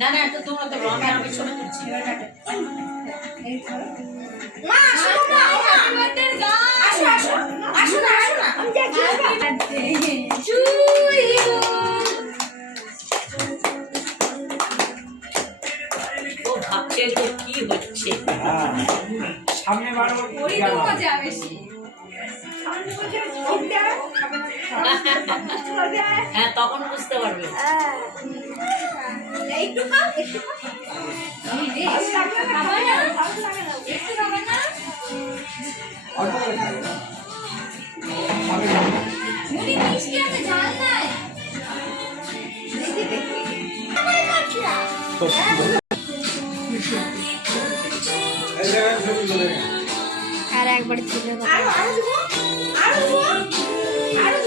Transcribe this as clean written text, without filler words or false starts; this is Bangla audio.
না না তো তোমরা তো আমি ছবি তুলছি মা আসো না হ্যাপি বার্থডে গান আসো আসো আসো না আমি দেখি টু ইউ ও ভাবছে তো কি হচ্ছে সামনে বারো ওই তো মজা বেশি সামনে মজা ওটা হ্যাঁ তখন বুঝতে পারবে একটু খাও একটু খাবার না একটু খাবার না মুড়ি মিষ্টি আছে ঝাল নাই দেখি দেখি আমার কাটলা আর একবার ছিল আরো আরো দেবো আরো দেবো আরো